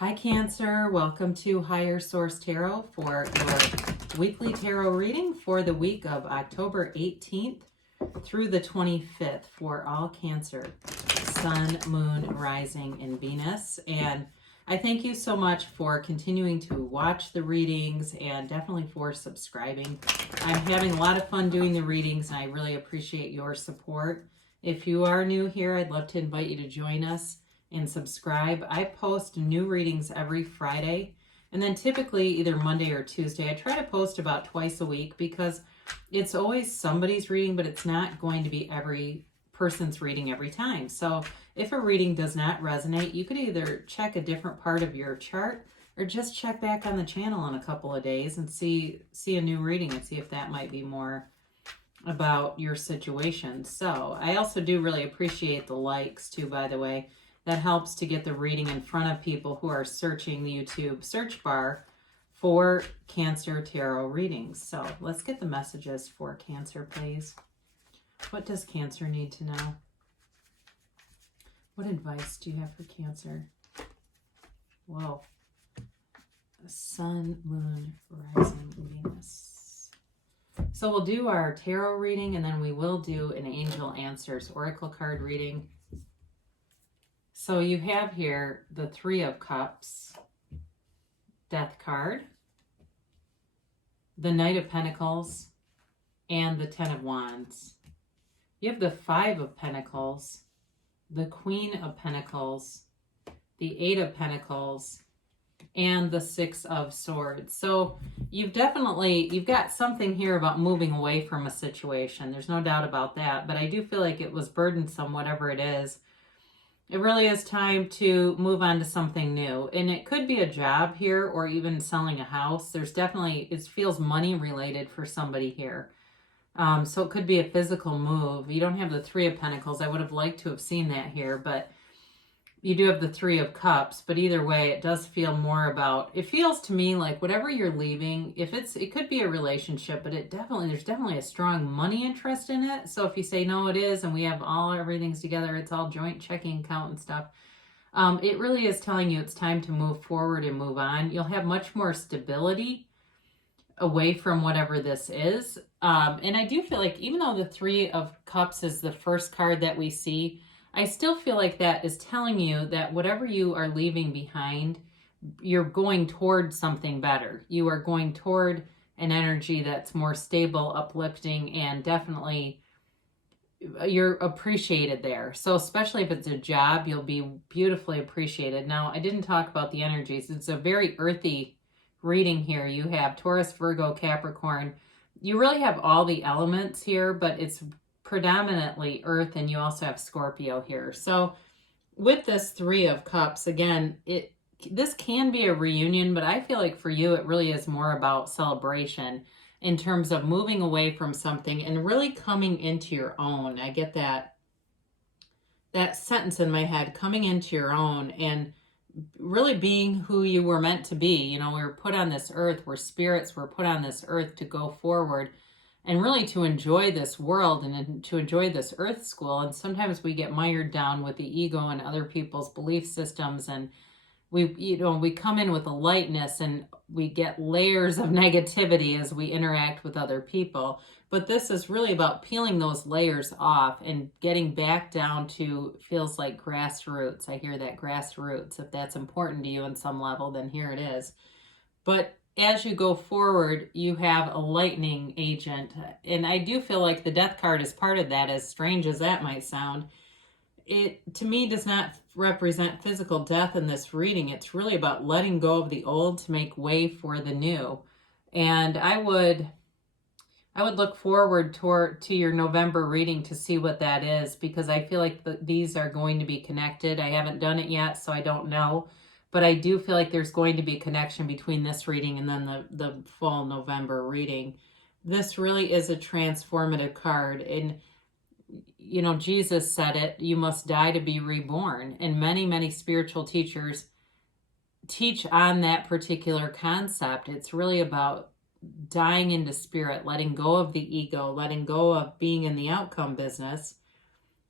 Hi Cancer, welcome to Higher Source Tarot for your weekly tarot reading for the week of October 18th through the 25th for all Cancer, Sun, Moon, Rising, and Venus. And I thank you so much for continuing to watch the readings and definitely for subscribing. I'm having a lot of fun doing the readings and I really appreciate your support. If you are new here, I'd love to invite you to join us and subscribe. I post new readings every Friday and then typically either Monday or Tuesday. I try to post about twice a week because it's always somebody's reading, but it's not going to be every person's reading every time. So if a reading does not resonate, you could either check a different part of your chart or just check back on the channel in a couple of days and see a new reading and see if that might be more about your situation. So I also do really appreciate the likes too, by the way. That helps to get the reading in front of people who are searching the YouTube search bar for Cancer Tarot readings. So let's get the messages for Cancer, please. What does Cancer need to know? What advice do you have for Cancer? Whoa. Sun, Moon, Rising, Venus. So we'll do our tarot reading and then we will do an Angel Answers Oracle card reading. So you have here the Three of Cups, Death card, the Knight of Pentacles, and the Ten of Wands. You have the Five of Pentacles, the Queen of Pentacles, the Eight of Pentacles, and the Six of Swords. So you've got something here about moving away from a situation. There's no doubt about that, but I do feel like it was burdensome, whatever it is. It really is time to move on to something new. And it could be a job here or even selling a house. There's definitely, it feels money related for somebody here. So it could be a physical move. You don't have the Three of Pentacles. I would have liked to have seen that here, but you do have the Three of Cups. But either way, it does feel more about, it feels to me like whatever you're leaving, it could be a relationship, but there's definitely a strong money interest in it. So if you say, no, it is, and we have everything's together, it's all joint checking account and stuff. It really is telling you it's time to move forward and move on. You'll have much more stability away from whatever this is. And I do feel like even though the Three of Cups is the first card that we see, I still feel like that is telling you that whatever you are leaving behind, you're going toward something better. You are going toward an energy that's more stable, uplifting, and definitely you're appreciated there. So especially if it's a job, you'll be beautifully appreciated. Now, I didn't talk about the energies. It's a very earthy reading here. You have Taurus, Virgo, Capricorn. You really have all the elements here, but it's predominantly earth, and you also have Scorpio here. So with this Three of Cups, again, this can be a reunion, but I feel like for you it really is more about celebration in terms of moving away from something and really coming into your own. I get that sentence in my head, coming into your own and really being who you were meant to be. You know, we were put on this earth, we're spirits, we're put on this earth to go forward and really to enjoy this world and to enjoy this earth school. And sometimes we get mired down with the ego and other people's belief systems. And we come in with a lightness and we get layers of negativity as we interact with other people. But this is really about peeling those layers off and getting back down to, feels like grassroots. I hear that, grassroots. If that's important to you on some level, then here it is. But as you go forward, you have a lightning agent. And I do feel like the Death card is part of that, as strange as that might sound. It, to me, does not represent physical death in this reading. It's really about letting go of the old to make way for the new. And I would look forward to your November reading to see what that is, because I feel like these are going to be connected. I haven't done it yet, so I don't know. But I do feel like there's going to be a connection between this reading and then the full November reading. This really is a transformative card. And, you know, Jesus said it, you must die to be reborn. And many, many spiritual teachers teach on that particular concept. It's really about dying into spirit, letting go of the ego, letting go of being in the outcome business,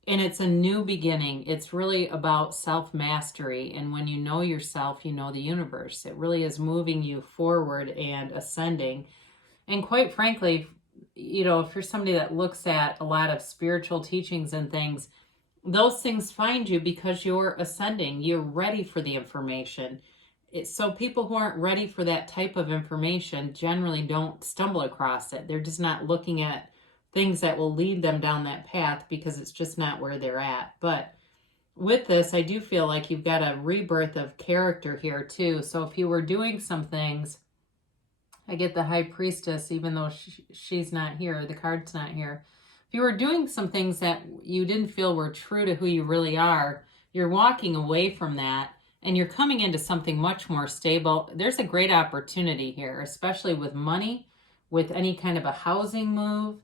And it's a new beginning. It's really about self-mastery. And when you know yourself, you know the universe. It really is moving you forward and ascending. And quite frankly, you know, if you're somebody that looks at a lot of spiritual teachings and things, those things find you because you're ascending. You're ready for the information. So people who aren't ready for that type of information generally don't stumble across it. They're just not looking at things that will lead them down that path because it's just not where they're at. But with this, I do feel like you've got a rebirth of character here too. So if you were doing some things, I get the High Priestess, even though she's not here, the card's not here. If you were doing some things that you didn't feel were true to who you really are, you're walking away from that and you're coming into something much more stable. There's a great opportunity here, especially with money, with any kind of a housing move.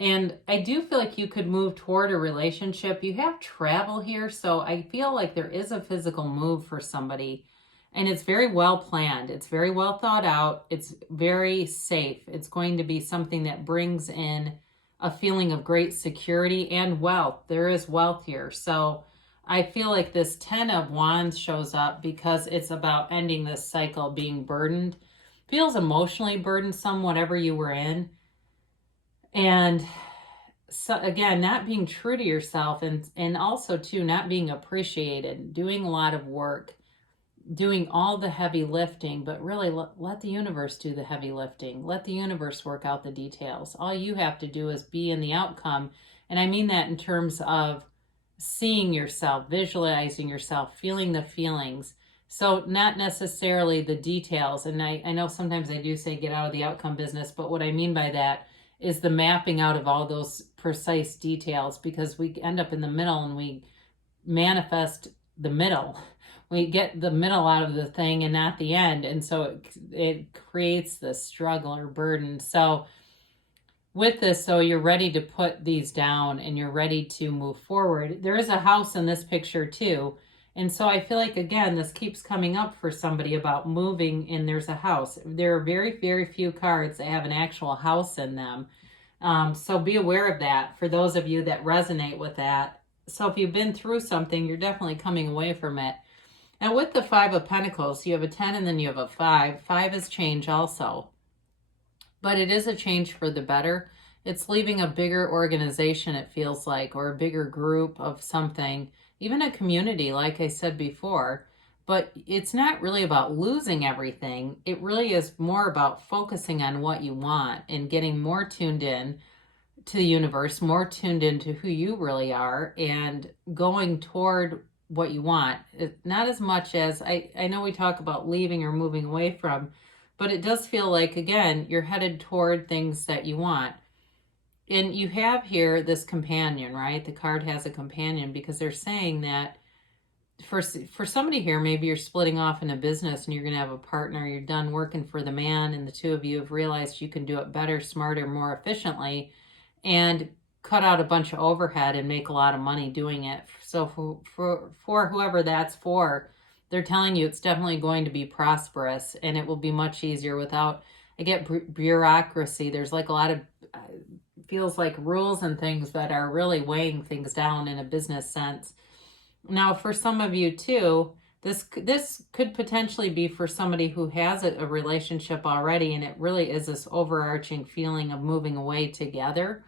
And I do feel like you could move toward a relationship. You have travel here, so I feel like there is a physical move for somebody. And it's very well planned. It's very well thought out. It's very safe. It's going to be something that brings in a feeling of great security and wealth. There is wealth here. So I feel like this 10 of Wands shows up because it's about ending this cycle, being burdened. Feels emotionally burdensome, whatever you were in. And so again, not being true to yourself and also too, not being appreciated, doing a lot of work, doing all the heavy lifting, but really let the universe do the heavy lifting. Let the universe work out the details. All you have to do is be in the outcome. And I mean that in terms of seeing yourself, visualizing yourself, feeling the feelings. So not necessarily the details. And I know sometimes I do say get out of the outcome business, but what I mean by that is the mapping out of all those precise details, because we end up in the middle and we manifest the middle. We get the middle out of the thing and not the end. And so it creates this struggle or burden. So with this, so you're ready to put these down and you're ready to move forward. There is a house in this picture too. And so I feel like, again, this keeps coming up for somebody about moving and there's a house. There are very, very few cards that have an actual house in them. So be aware of that for those of you that resonate with that. So if you've been through something, you're definitely coming away from it. And with the 5 of Pentacles, you have a 10 and then you have a 5. 5 is change also. But it is a change for the better. It's leaving a bigger organization, it feels like, or a bigger group of something, even a community, like I said before. But it's not really about losing everything. It really is more about focusing on what you want and getting more tuned in to the universe, more tuned into who you really are, and going toward what you want. Not as much as, I know we talk about leaving or moving away from, but it does feel like, again, you're headed toward things that you want. And you have here this companion, right? The card has a companion because they're saying that for somebody here, maybe you're splitting off in a business and you're going to have a partner. You're done working for the man and the two of you have realized you can do it better, smarter, more efficiently, and cut out a bunch of overhead and make a lot of money doing it. So for whoever that's for, they're telling you it's definitely going to be prosperous and it will be much easier without, I get bureaucracy. There's like a lot of, feels like rules and things that are really weighing things down in a business sense. Now, for some of you too, this could potentially be for somebody who has a relationship already, and it really is this overarching feeling of moving away together.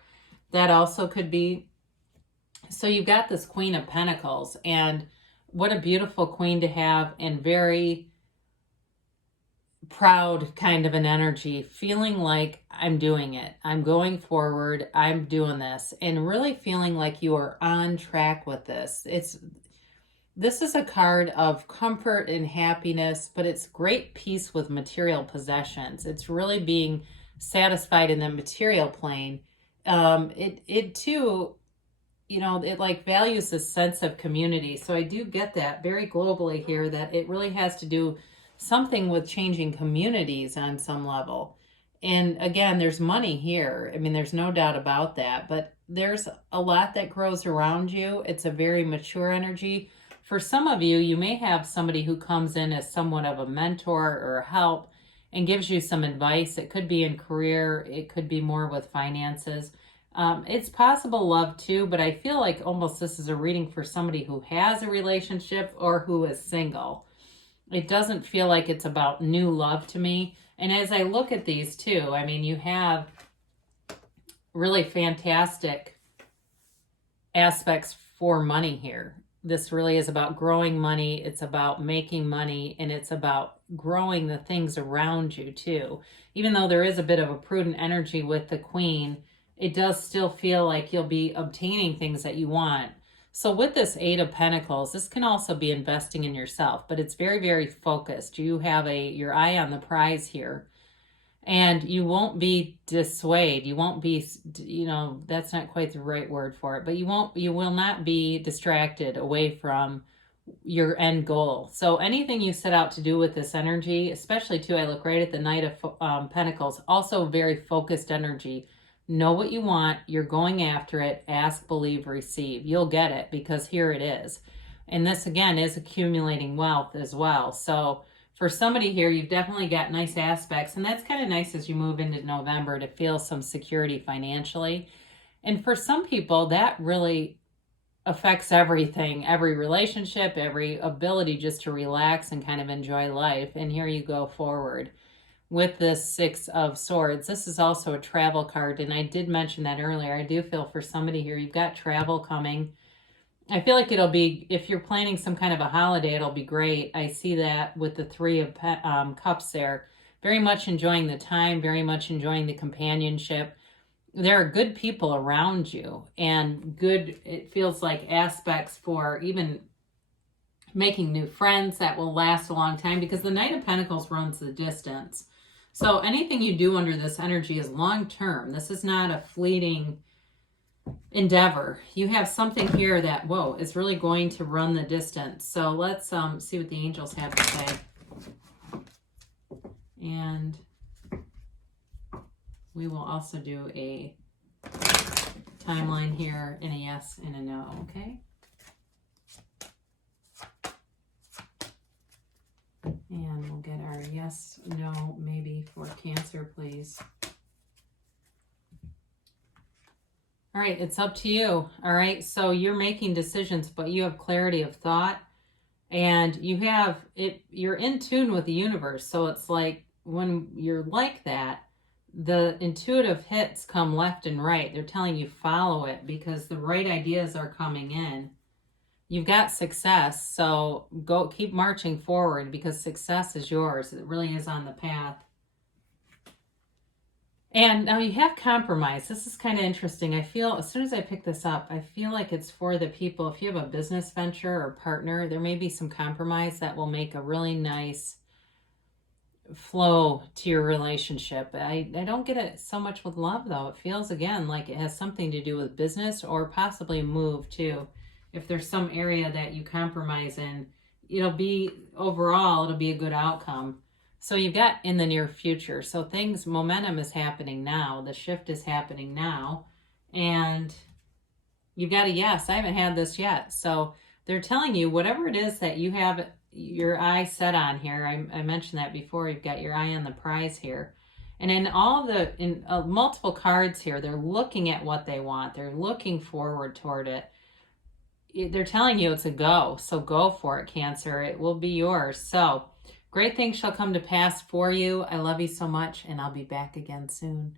That also could be. So you've got this Queen of Pentacles, and what a beautiful queen to have, and very proud kind of an energy, feeling like I'm doing it. I'm going forward. I'm doing this, and really feeling like you are on track with this. This is a card of comfort and happiness, but it's great peace with material possessions. It's really being satisfied in the material plane. It too, you know, it like values this sense of community. So I do get that very globally here, that it really has to do something with changing communities on some level. And again, there's money here. I mean, there's no doubt about that, but there's a lot that grows around you. It's a very mature energy. For some of you, you may have somebody who comes in as somewhat of a mentor or help and gives you some advice. It could be in career. It could be more with finances. It's possible love too, but I feel like almost this is a reading for somebody who has a relationship or who is single. It doesn't feel like it's about new love to me. And as I look at these too, I mean, you have really fantastic aspects for money here. This really is about growing money. It's about making money, and it's about growing the things around you too. Even though there is a bit of a prudent energy with the Queen, it does still feel like you'll be obtaining things that you want. So with this Eight of Pentacles, this can also be investing in yourself, but it's very, very focused. You have your eye on the prize here. And you won't be dissuaded. You won't be, that's not quite the right word for it, but you will not be distracted away from your end goal. So anything you set out to do with this energy, especially too, I look right at the Knight of Pentacles, also very focused energy. Know what you want. You're going after it. Ask, believe, receive. You'll get it because here it is. And this again is accumulating wealth as well. So for somebody here, you've definitely got nice aspects, and that's kind of nice as you move into November to feel some security financially. And for some people, that really affects everything, every relationship, every ability just to relax and kind of enjoy life. And here you go forward with this Six of Swords. This is also a travel card, and I did mention that earlier. I do feel for somebody here, you've got travel coming. I feel like it'll be, if you're planning some kind of a holiday, it'll be great. I see that with the Three of Cups there. Very much enjoying the time, very much enjoying the companionship. There are good people around you, and good, it feels like, aspects for even making new friends that will last a long time, because the Knight of Pentacles runs the distance. So anything you do under this energy is long term. This is not a fleeting endeavor. You have something here that, whoa, is really going to run the distance. So let's see what the angels have to say. And we will also do a timeline here in a yes and a no, okay? And we'll get our yes, no, maybe for Cancer, please. All right, it's up to you. All right, so you're making decisions, but you have clarity of thought, and you have it. You're in tune with the universe. So it's like when you're like that, the intuitive hits come left and right. They're telling you follow it because the right ideas are coming in. You've got success, so go keep marching forward because success is yours. It really is on the path. And now you have compromise. This is kind of interesting. I feel, as soon as I pick this up, I feel like it's for the people. If you have a business venture or partner, there may be some compromise that will make a really nice flow to your relationship. I don't get it so much with love, though. It feels, again, like it has something to do with business or possibly move, too. If there's some area that you compromise in, it'll be, overall, it'll be a good outcome. So you've got in the near future. So things, momentum is happening now. The shift is happening now. And you've got a yes. I haven't had this yet. So they're telling you whatever it is that you have your eye set on here. I mentioned that before. You've got your eye on the prize here. And in all the, multiple cards here, they're looking at what they want. They're looking forward toward it. They're telling you it's a go. So go for it, Cancer. It will be yours. So great things shall come to pass for you. I love you so much, and I'll be back again soon.